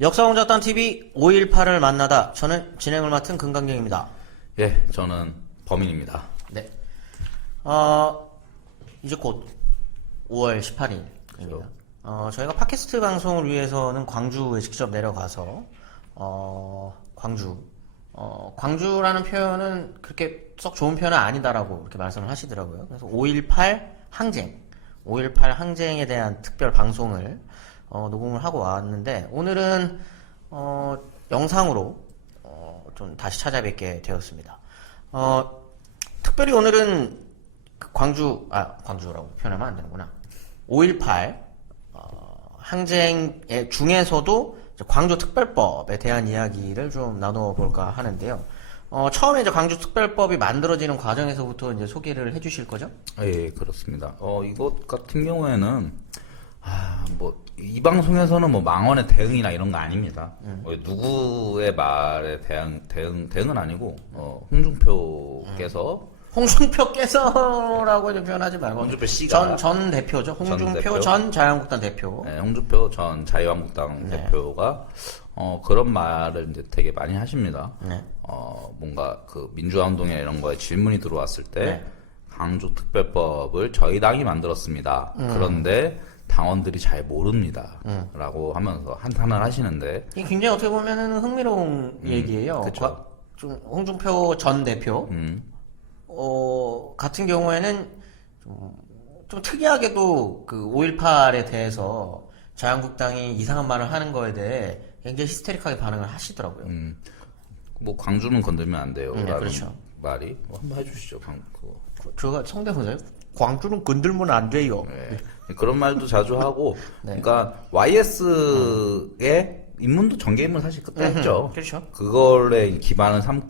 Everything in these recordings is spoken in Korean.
역사공작단TV 5.18을 만나다. 저는 진행을 맡은 금강경입니다. 예, 저는 범인입니다. 네. 이제 곧 5월 18일입니다. 그렇죠. 저희가 팟캐스트 방송을 위해서는 광주에 직접 내려가서, 광주라는 표현은 그렇게 썩 좋은 표현은 아니다라고 이렇게 말씀을 하시더라고요. 그래서 5.18 항쟁에 대한 특별 방송을 녹음을 하고 왔는데, 오늘은 영상으로 좀 다시 찾아뵙게 되었습니다. 특별히 오늘은 광주라고 표현하면 안 되는구나. 5.18 항쟁 중에서도 광주특별법에 대한 이야기를 좀 나눠볼까 하는데요. 처음에 이제 광주특별법이 만들어지는 과정에서부터 이제 소개를 해주실 거죠? 예, 그렇습니다. 이것 같은 경우에는 이 방송에서는 뭐 망언의 대응이나 이런 거 아닙니다. 누구의 말에 대응은 아니고, 홍준표께서라고 이제 표현하지 말고. 홍준표 씨가. 전 대표죠. 홍준표 전 자유한국당 대표. 네, 홍준표 전 자유한국당 네. 대표가, 그런 말을 이제 되게 많이 하십니다. 네. 뭔가 그 민주화 운동이나 이런 거에 질문이 들어왔을 때, 네. 광주특별법을 저희 당이 만들었습니다. 그런데 당원들이 잘 모릅니다. 라고 하면서 한탄을 하시는데. 이게 굉장히 어떻게 보면은 흥미로운 얘기예요. 그쵸. 좀 홍준표 전 대표, 같은 경우에는 좀 특이하게도 그 5.18에 대해서 자유한국당이 이상한 말을 하는 거에 대해 굉장히 히스테릭하게 반응을 하시더라고요. 뭐 광주는 건들면 안 돼요. 라는 그렇죠. 말이 한번 해주시죠. 제가 성대모사요? 광주는 건들면 안 돼요. 네. 그런 말도 자주 하고. 네. 그러니까 YS의 인문도 전개 인문 사실 그때 했죠. 그렇죠. 그걸에 기반을 삼고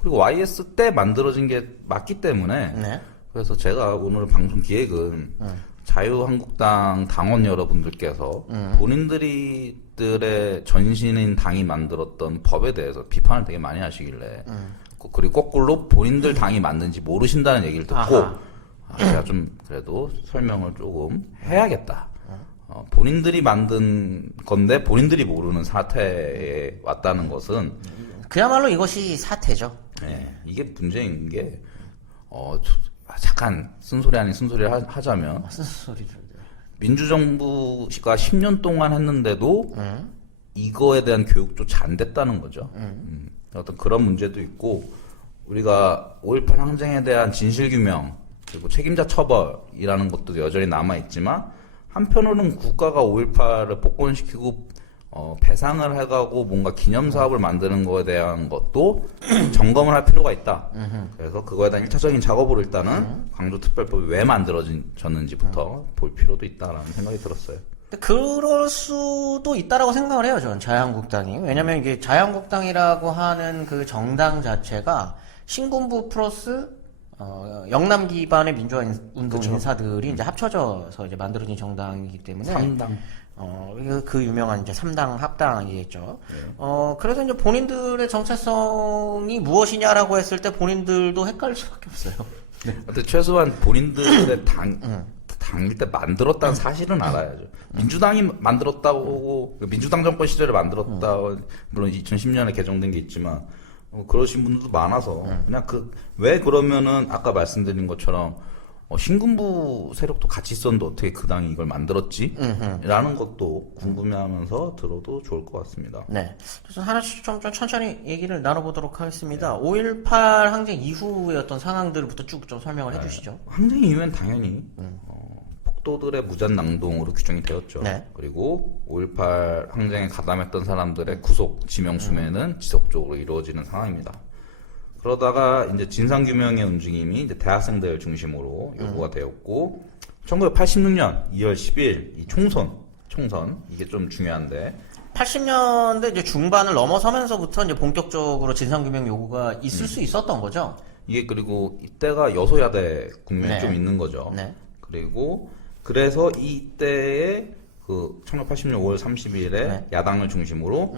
그리고 YS 때 만들어진 게 맞기 때문에. 네. 그래서 제가 오늘 방송 기획은 자유한국당 당원 여러분들께서 본인들의 전신인 당이 만들었던 법에 대해서 비판을 되게 많이 하시길래 그리고 거꾸로 본인들 당이 만든지 모르신다는 얘기를 듣고 제가 좀 그래도 설명을 조금 해야겠다. 본인들이 만든 건데 본인들이 모르는 사태에 왔다는 것은 그야말로 이것이 사태죠. 네, 이게 문제인 게 잠깐 쓴소리 아닌 쓴소리를 하자면 무슨 소리를. 민주정부가 10년 동안 했는데도 이거에 대한 교육조차 안 됐다는 거죠. 어떤 그런 문제도 있고 우리가 5.18 항쟁에 대한 진실규명 그리고 책임자 처벌이라는 것도 여전히 남아있지만 한편으로는 국가가 5.18을 복권시키고 배상을 해가고 뭔가 기념사업을 만드는 거에 대한 것도 점검을 할 필요가 있다. 그래서 그거에 대한 1차적인 작업으로 일단은 광주특별법이 왜 만들어졌는지부터 볼 필요도 있다라는 생각이 들었어요. 그럴 수도 있다라고 생각을 해요, 저는 자유한국당이. 왜냐면 이게 자유한국당이라고 하는 그 정당 자체가 신군부 플러스 영남 기반의 민주화 운동 인사들이 이제 합쳐져서 이제 만들어진 정당이기 때문에 3당. 그 유명한 이제 3당 합당이겠죠. 그래서 이제 본인들의 정체성이 무엇이냐라고 했을 때 본인들도 헷갈릴 수밖에 없어요. 근데 최소한 본인들의 당일 때 만들었다는 사실은 알아야죠. 민주당이 만들었다고, 민주당 정권 시절에 만들었다, 물론 2010년에 개정된 게 있지만, 그러신 분들도 많아서, 그냥 왜 그러면은, 아까 말씀드린 것처럼, 신군부 세력도 같이 있었는데 어떻게 그 당이 이걸 만들었지? 라는 것도 궁금해하면서 들어도 좋을 것 같습니다. 네. 그래서 하나씩 좀 천천히 얘기를 나눠보도록 하겠습니다. 5.18 항쟁 이후의 어떤 상황들부터 쭉 좀 설명을 해주시죠. 항쟁 이후엔 당연히, 폭도들의 무잔낭동으로 규정이 되었죠. 네. 그리고 5.18 항쟁에 가담했던 사람들의 구속, 지명수매는 지속적으로 이루어지는 상황입니다. 그러다가 이제 진상규명의 움직임이 이제 대학생들 중심으로 요구가 되었고, 1986년 2월 10일 이 총선 이게 좀 중요한데. 80년대 이제 중반을 넘어서면서부터 이제 본격적으로 진상규명 요구가 있을 수 있었던 거죠. 이게 그리고 이때가 여소야대 국면이 네. 좀 있는 거죠. 네. 그리고 그래서 이때에 그 1986년 5월 30일에 네. 야당을 중심으로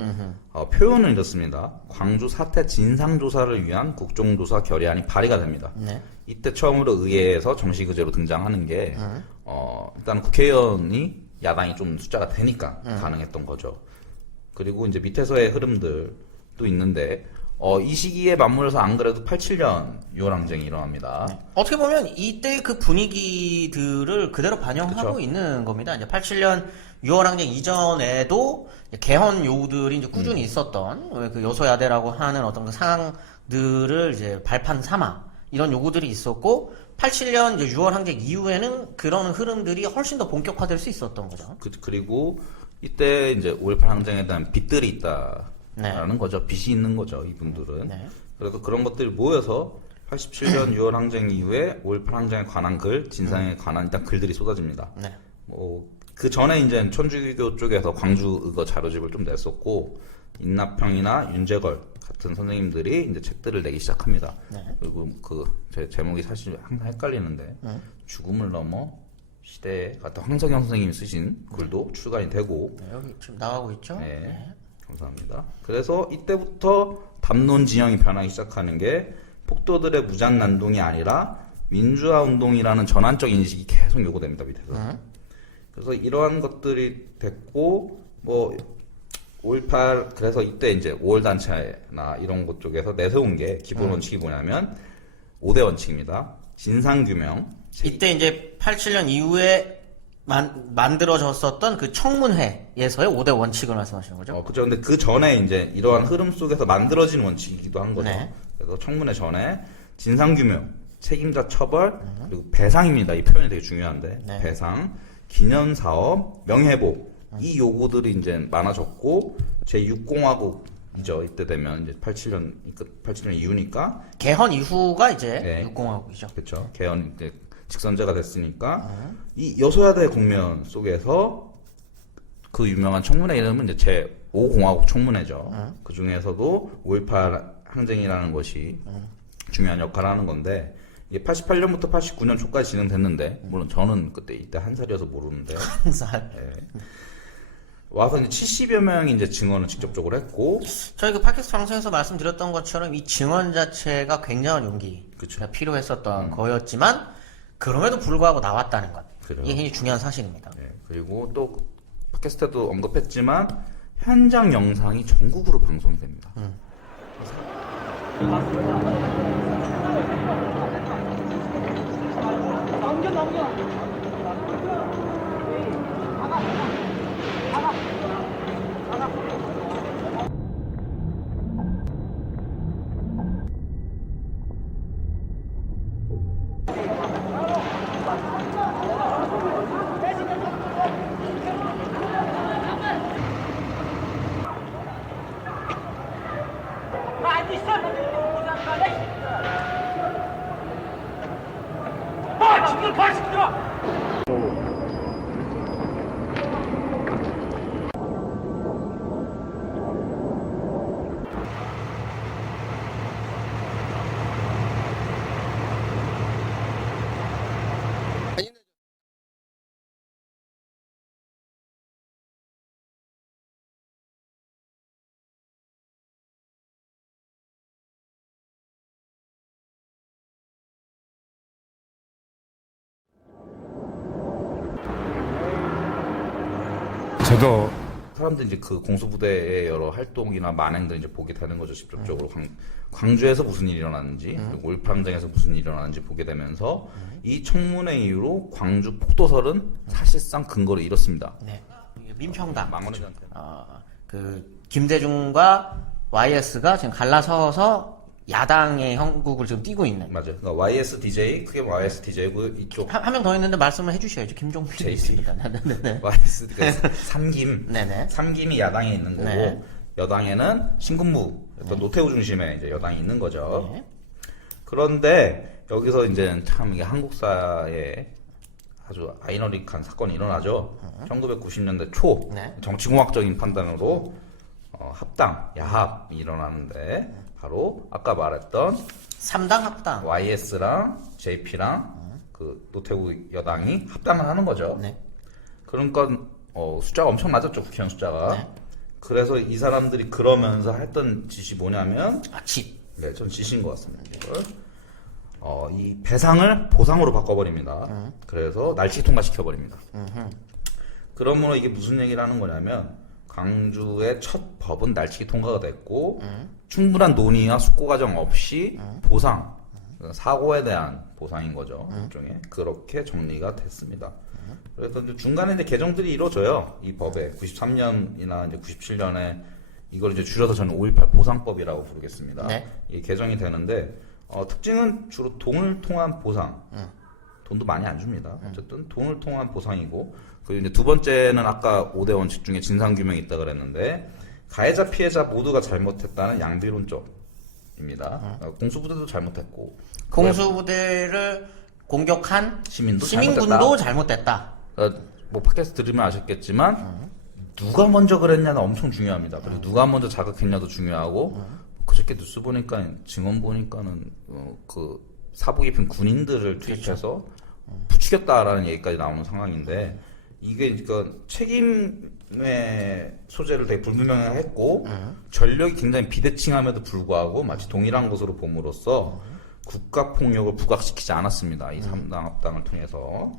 표현을 이렇습니다. 광주 사태 진상조사를 위한 국정조사 결의안이 발의가 됩니다. 네. 이때 처음으로 의회에서 정식 의제로 등장하는 게 일단 국회의원이 야당이 좀 숫자가 되니까 가능했던 거죠. 그리고 이제 밑에서의 흐름들도 있는데 이 시기에 맞물려서 안 그래도 87년 6월 항쟁이 일어납니다. 어떻게 보면 이때 그 분위기들을 그대로 반영하고 그쵸. 있는 겁니다. 이제 87년 6월 항쟁 이전에도 이제 개헌 요구들이 이제 꾸준히 있었던 그 여소야대라고 하는 어떤 그 상황들을 이제 발판 삼아 이런 요구들이 있었고 87년 이제 6월 항쟁 이후에는 그런 흐름들이 훨씬 더 본격화될 수 있었던 거죠. 그리고 이때 이제 5.18 항쟁에 대한 빚들이 있다라는 거죠. 빚이 있는 거죠, 이분들은. 네. 그래서 그런 것들이 모여서 87년 6월 항쟁 이후에 5.18 항쟁에 관한 글, 진상에 관한 일단 글들이 쏟아집니다. 네. 그 전에 이제 천주교 쪽에서 광주 의거 자료집을 좀 냈었고, 임나평이나 윤재걸 같은 선생님들이 이제 책들을 내기 시작합니다. 네. 그리고 제 제목이 사실 항상 헷갈리는데, 죽음을 넘어 시대 같은 황석영 선생님이 쓰신 글도 출간이 되고, 네, 여기 지금 나가고 있죠. 네. 네. 감사합니다. 그래서 이때부터 담론 진영이 변하기 시작하는 게 폭도들의 무장 난동이 아니라 민주화 운동이라는 전환적 인식이 계속 요구됩니다, 밑에서. 그래서 이러한 것들이 됐고 5.18 그래서 이때 이제 5월 단체나 이런 것 쪽에서 내세운 게 기본 원칙이 뭐냐면 5대 원칙입니다. 진상규명. 이때 이제 87년 이후에 만들어졌었던 그 청문회에서의 5대 원칙을 말씀하시는 거죠? 그죠. 근데 그 전에 이제 이러한 흐름 속에서 만들어진 원칙이기도 한 거죠. 네. 그래서 청문회 전에 진상규명, 책임자 처벌, 그리고 배상입니다. 이 표현이 되게 중요한데. 네. 배상, 기념사업, 명예복. 이 요구들이 이제 많아졌고, 제6공화국이죠. 이때 되면 이제 87년 이후니까. 개헌 이후가 이제 네. 육공화국이죠. 그렇죠. 개헌 이제 직선제가 됐으니까 이 여소야대 국면 속에서 그 유명한 청문회 이름은 이제 제5공화국 청문회죠. 그 중에서도 5.18 항쟁이라는 것이 중요한 역할을 하는 건데 이게 88년부터 89년 초까지 진행됐는데 물론 저는 이때 한 살이어서 모르는데 한 살. 와서 이제 70여 명이 이제 증언을 직접적으로 했고 저희 그 팟캐스트 방송에서 말씀드렸던 것처럼 이 증언 자체가 굉장한 용기가 그쵸. 필요했었던 거였지만 그럼에도 불구하고 나왔다는 것. 그래요. 이게 굉장히 중요한 사실입니다. 그리고 또 팟캐스트에도 언급했지만 현장 영상이 전국으로 방송이 됩니다. 저도 사람들이 이제 그 공수부대의 여러 활동이나 만행들 이제 보게 되는 거죠. 직접적으로 광주에서 무슨 일이 일어났는지, 그리고 5.18 항쟁에서 무슨 일이 일어났는지 보게 되면서 이 청문회 이후로 광주 폭도설은 사실상 근거를 잃었습니다. 네. 민평당. 망원회장한테. 그 김대중과 YS가 지금 갈라서서 야당의 형국을 지금 띄고 있는. 맞아요. 그러니까 YSDJ, 크게 YSDJ고 이쪽 한 명 더 있는데 말씀을 해주셔야죠. 김종필이 JP. 있습니다. 네네. YS 그러니까 삼김. 네네. 삼김이 야당에 있는 거고 네. 여당에는 신군부, 어떤 노태우 중심의 이제 여당이 있는 거죠. 네. 그런데 여기서 이제 참 이게 한국사에 아주 아이러니한 사건이 일어나죠. 1990년대 초 네. 정치공학적인 판단으로 합당, 야합이 일어나는데 바로 아까 말했던 3당 합당. YS랑 JP랑 그 노태우 여당이 합당을 하는 거죠. 네. 그러니까 숫자가 엄청 낮았죠, 국회의원 숫자가. 네. 그래서 이 사람들이 그러면서 했던 짓이 뭐냐면, 집. 네, 전 짓인 것 같습니다. 이걸. 이 배상을 보상으로 바꿔버립니다. 그래서 날치기 통과시켜버립니다. 그러므로 이게 무슨 얘기를 하는 거냐면, 광주의 첫 법은 날치기 통과가 됐고, 충분한 논의와 숙고 과정 없이 보상, 사고에 대한 보상인 거죠. 일종의. 그렇게 정리가 됐습니다. 그래서 이제 중간에 이제 개정들이 이루어져요. 이 법에 93년이나 이제 97년에 이걸 이제 줄여서 저는 5.18 보상법이라고 부르겠습니다. 네. 이 개정이 되는데 특징은 주로 돈을 통한 보상. 돈도 많이 안 줍니다. 어쨌든 돈을 통한 보상이고 그리고 이제 두 번째는 아까 5대 원칙 중에 진상 규명이 있다 그랬는데 가해자 피해자 모두가 잘못했다는 양비론적입니다. 공수부대도 잘못했고 공수부대를 공격한 시민도 시민군도 잘못됐다. 뭐 팟캐스트 들으면 아셨겠지만 누가 먼저 그랬냐는 엄청 중요합니다. 그리고 누가 먼저 자극했냐도 중요하고 그저께 뉴스 보니까 증언 보니까는 그 사복 입힌 군인들을 투입해서 부추겼다라는 얘기까지 나오는 상황인데 이게 그러니까 책임의 소재를 되게 불분명했고 전력이 굉장히 비대칭함에도 불구하고 마치 동일한 것으로 봄으로써 국가폭력을 부각시키지 않았습니다. 이 3당 합당을 통해서.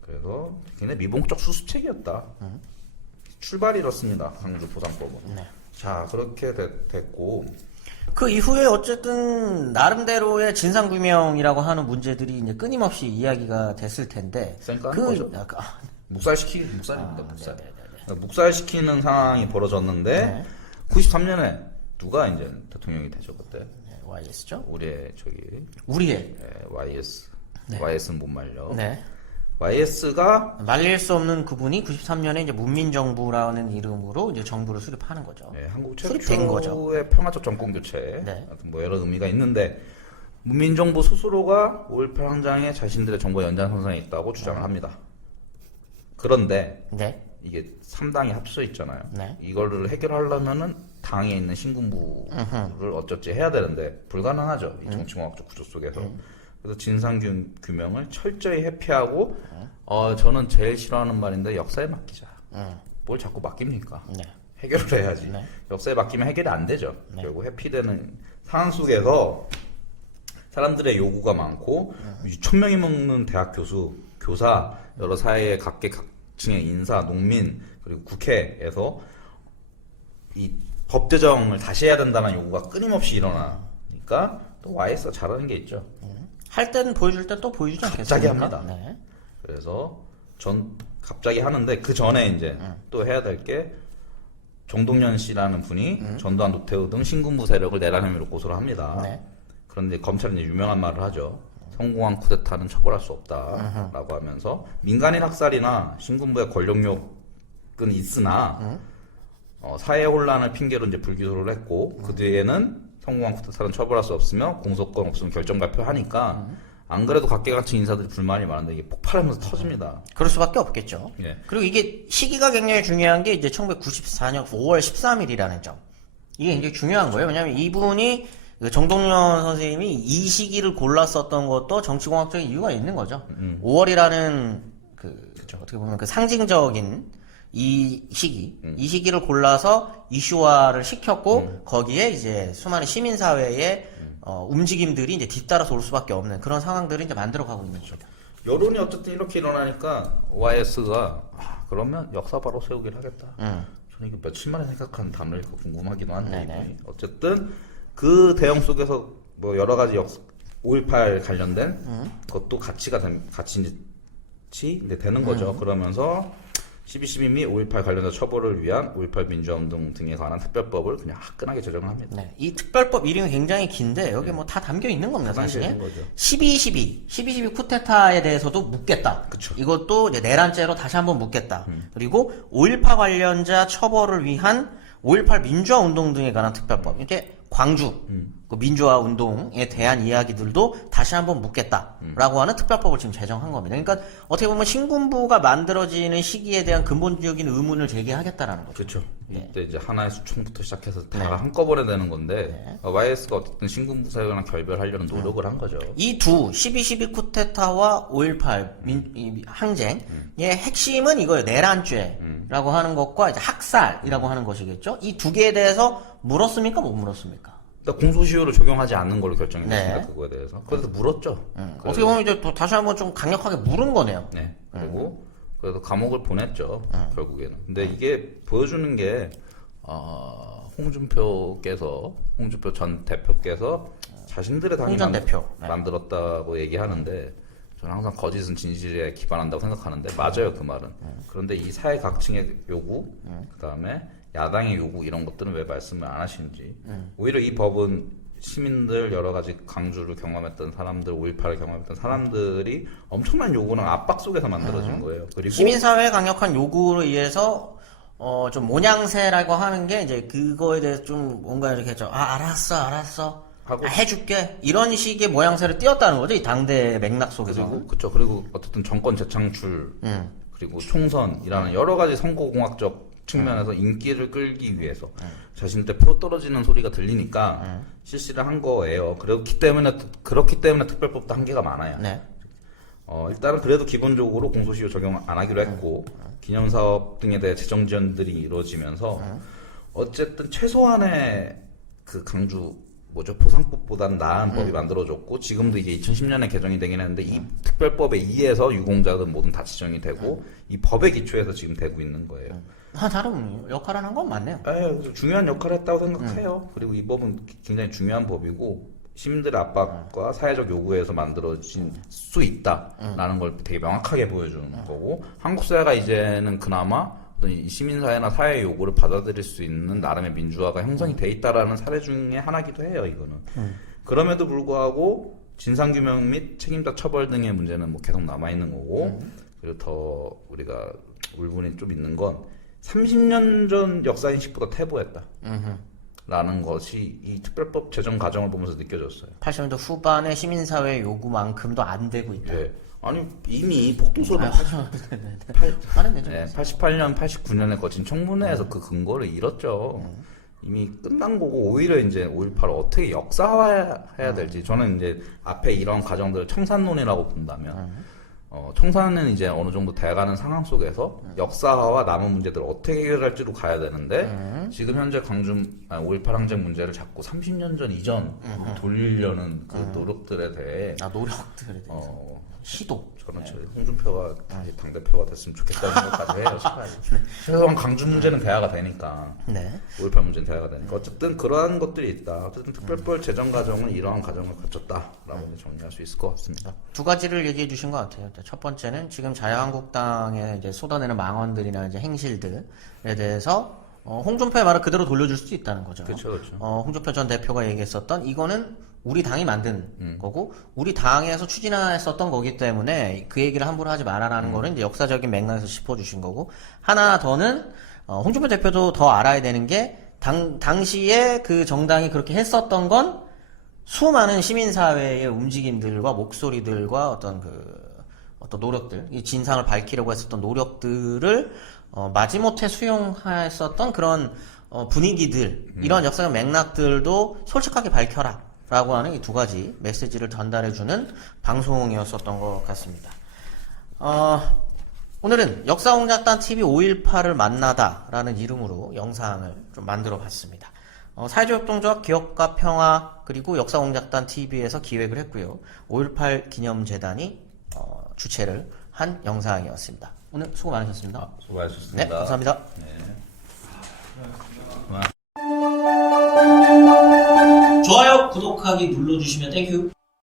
그래서 굉장히 미봉적 수습책이었다. 출발이 이렇습니다. 광주 보상법은. 네. 자, 그렇게 됐고. 그 이후에 어쨌든 나름대로의 진상규명이라고 하는 문제들이 이제 끊임없이 이야기가 됐을 텐데 그러니까 하는 거죠. 묵살입니다. 묵살. 그러니까 묵살시키는 상황이 벌어졌는데 네. 93년에 누가 이제 대통령이 되죠 그때? 네, YS죠? 우리의 우리의 YS. 네. YS는 못 말려. 네. YS가 말릴 수 없는 그분이 93년에 이제 문민정부라는 이름으로 이제 정부를 수립하는 거죠. 한국 수립된 거죠. 최초의 평화적 정권 교체, 네. 하여튼 뭐 여러 의미가 있는데 문민정부 스스로가 5.18 항장에 자신들의 정부 연장선상에 있다고 주장을 합니다. 그런데 네. 이게 3당이 합쳐 있잖아요. 네. 이거를 해결하려면은 당에 있는 신군부를 어쩌지 해야 되는데 불가능하죠. 이 정치공학적 구조 속에서. 그래서 진상규명을 철저히 회피하고 저는 제일 싫어하는 말인데 역사에 맡기자. 뭘 자꾸 맡깁니까? 네. 해결을 해야지. 네. 역사에 맡기면 해결이 안 되죠. 네. 결국 회피되는 상황 속에서 사람들의 요구가 많고 1,000명이 먹는 대학 교수, 교사, 여러 사회의 각계각층의 인사, 농민 그리고 국회에서 이 법 제정을 다시 해야 된다는 요구가 끊임없이 일어나니까 또 YS가 잘하는 게 있죠. 할 때는 보여줄 땐 또 보여주지 않겠습니까? 갑자기 합니다. 네. 그래서 갑자기 하는데 그 전에 이제 또 해야 될 게 정동연 씨라는 분이 전두환, 노태우 등 신군부 세력을 내란 혐의로 고소를 합니다. 네. 그런데 검찰은 이제 유명한 말을 하죠. 성공한 쿠데타는 처벌할 수 없다라고 하면서 민간인 학살이나 신군부의 권력욕은 있으나 사회 혼란을 핑계로 이제 불기소를 했고 그 뒤에는 성공한 쿠데타는 처벌할 수 없으며 공소권 없으면 결정 발표하니까 안 그래도 각계각층 인사들이 불만이 많은데 이게 폭발하면서 터집니다. 그럴 수밖에 없겠죠. 예. 그리고 이게 시기가 굉장히 중요한 게 이제 1994년 5월 13일이라는 점. 이게 굉장히 중요한 거예요. 왜냐하면 이분이 정동연 선생님이 이 시기를 골랐었던 것도 정치공학적인 이유가 있는 거죠. 5월이라는 어떻게 보면 그 상징적인 이 시기를 골라서 이슈화를 시켰고 거기에 이제 수많은 시민사회의 움직임들이 이제 뒤따라서 올 수밖에 없는 그런 상황들을 이제 만들어가고 있는 거죠. 여론이 어쨌든 이렇게 일어나니까 YS가 그러면 역사 바로 세우기를 하겠다. 저는 이거 며칠 만에 생각한 단어일까 궁금하기도 한데 네네. 어쨌든 그 대응 속에서 뭐 여러 가지 5.18 관련된 것도 같이 이제 되는 거죠. 그러면서 12.12 및 5.18 관련자 처벌을 위한 5.18 민주화운동 등에 관한 특별법을 그냥 화끈하게 제정을 합니다. 네. 이 특별법 이름이 굉장히 긴데 여기 뭐 다 담겨 있는 겁니다, 사실 사실. 거죠. 12.12 쿠데타에 대해서도 묻겠다. 그쵸. 이것도 이제 내란죄로 다시 한번 묻겠다. 그리고 5.18 관련자 처벌을 위한 5.18 민주화 운동 등에 관한 특별법. 이렇게 광주 그 민주화 운동에 대한 이야기들도 다시 한번 묻겠다라고 하는 특별법을 지금 제정한 겁니다. 그러니까 어떻게 보면 신군부가 만들어지는 시기에 대한 근본적인 의문을 제기하겠다라는 거죠. 그렇죠. 이때 이제 하나의 수총부터 시작해서 다 한꺼번에 되는 건데 YS가 어쨌든 신군부 사회랑 결별하려는 노력을 한 거죠. 이 두 12.12 쿠데타와 5.18 항쟁의 핵심은 이거예요. 내란죄라고 하는 것과 이제 학살이라고 하는 것이겠죠. 이 두 개에 대해서 물었습니까? 못 물었습니까? 그러니까 공소시효를 적용하지 않는 걸로 결정이 됐습니다. 네. 그거에 대해서. 그래서 물었죠. 어떻게 보면 이제 또 다시 한번 좀 강력하게 물은 거네요. 네. 그리고 그래서 감옥을 보냈죠. 결국에는. 근데 이게 보여주는 게 홍준표 전 대표께서 자신들의 당이 홍 전 대표. 네. 만들었다고 얘기하는데 저는 항상 거짓은 진실에 기반한다고 생각하는데 맞아요 그 말은. 그런데 이 사회 각층의 요구, 그 다음에 야당의 요구 이런 것들은 왜 말씀을 안 하시는지. 오히려 이 법은 시민들 여러 가지 강주를 경험했던 사람들, 5.18을 경험했던 사람들이 엄청난 요구랑 압박 속에서 만들어진 거예요. 그리고 시민사회의 강력한 요구로 의해서 좀 모양새라고 하는 게 이제 그거에 대해서 좀 뭔가 이렇게 좀 알았어 하고 해줄게 이런 식의 모양새를 띄었다는 거죠. 이 당대 맥락 속에서. 그리고 어쨌든 정권 재창출 그리고 총선이라는 여러 가지 선거공학적 측면에서 인기를 끌기 위해서 자신들 표 떨어지는 소리가 들리니까 실시를 한 거예요. 그렇기 때문에 특별법도 한계가 많아요. 네. 일단은 그래도 기본적으로 공소시효 적용 안 하기로 했고 기념사업 등에 대해 재정 지원들이 이루어지면서 어쨌든 최소한의 그 강주 포상법보다는 나은 법이 만들어졌고 지금도 이제 2010년에 개정이 되긴 했는데 이 특별법에 의해서 유공자들 모든 다 지정이 되고 이 법의 기초에서 지금 되고 있는 거예요. 다른 역할을 한 건 맞네요. 그래서 중요한 역할을 했다고 생각해요. 그리고 이 법은 굉장히 중요한 법이고 시민들의 압박과 사회적 요구에서 만들어진 수 있다라는 걸 되게 명확하게 보여주는 거고 한국 사회가 이제는 그나마 이 시민사회나 사회의 요구를 받아들일 수 있는 나름의 민주화가 형성이 돼 있다라는 사례 중에 하나기도 해요. 이거는. 그럼에도 불구하고 진상규명 및 책임자 처벌 등의 문제는 뭐 계속 남아있는 거고 그리고 더 우리가 울분이 좀 있는 건 30년 전 역사인식보다 퇴보했다. 라는 것이 이 특별법 제정 과정을 보면서 느껴졌어요. 80년대 후반의 시민사회 요구만큼도 안 되고 있다. 예. 아니 이미 복도서도 88년, 89년에 거친 청문회에서 그 근거를 잃었죠. 이미 끝난 거고 오히려 이제 5.18을 어떻게 역사화해야 될지 저는 이제 앞에 이런 과정들을 청산론이라고 본다면 청산은 이제 어느 정도 돼가는 상황 속에서 역사화와 남은 문제들을 어떻게 해결할지로 가야 되는데 지금 현재 5.18 항쟁 문제를 자꾸 30년 전 이전 돌리려는 그 노력들에 대해 노력들에 대해서 시도. 저는 홍준표가 다시 당대표가 됐으면 좋겠다는 생각까지 해요. 최소한 강주 문제는 대화가 되니까 5.18 문제는 대화가 되니까 어쨌든 그러한 것들이 있다. 어쨌든 특별법 제정 과정은 이러한 과정을 거쳤다라고 정리할 수 있을 것 같습니다. 두 가지를 얘기해 주신 것 같아요. 첫 번째는 지금 자유한국당에 이제 쏟아내는 망언들이나 이제 행실들에 대해서 홍준표의 말을 그대로 돌려줄 수도 있다는 거죠. 그렇죠. 홍준표 전 대표가 얘기했었던 이거는 우리 당이 만든 거고 우리 당에서 추진했었던 거기 때문에 그 얘기를 함부로 하지 말아라는 거는 이제 역사적인 맥락에서 짚어주신 거고 하나 더는 홍준표 대표도 더 알아야 되는 게 당시에 그 정당이 그렇게 했었던 건 수많은 시민사회의 움직임들과 목소리들과 어떤 노력들, 이 진상을 밝히려고 했었던 노력들을 마지못해 수용했었던 그런 분위기들, 이런 역사적 맥락들도 솔직하게 밝혀라 라고 하는 이 두 가지 메시지를 전달해주는 방송이었었던 것 같습니다. 오늘은 역사공작단 TV 5.18을 만나다 라는 이름으로 영상을 좀 만들어 봤습니다. 사회조협동조합 기업가 평화 그리고 역사공작단 TV에서 기획을 했고요. 5.18 기념재단이 주최를 한 영상이었습니다. 오늘 수고 많으셨습니다. 수고하셨습니다. 네, 감사합니다. 좋아요, 구독하기 눌러주시면 땡큐.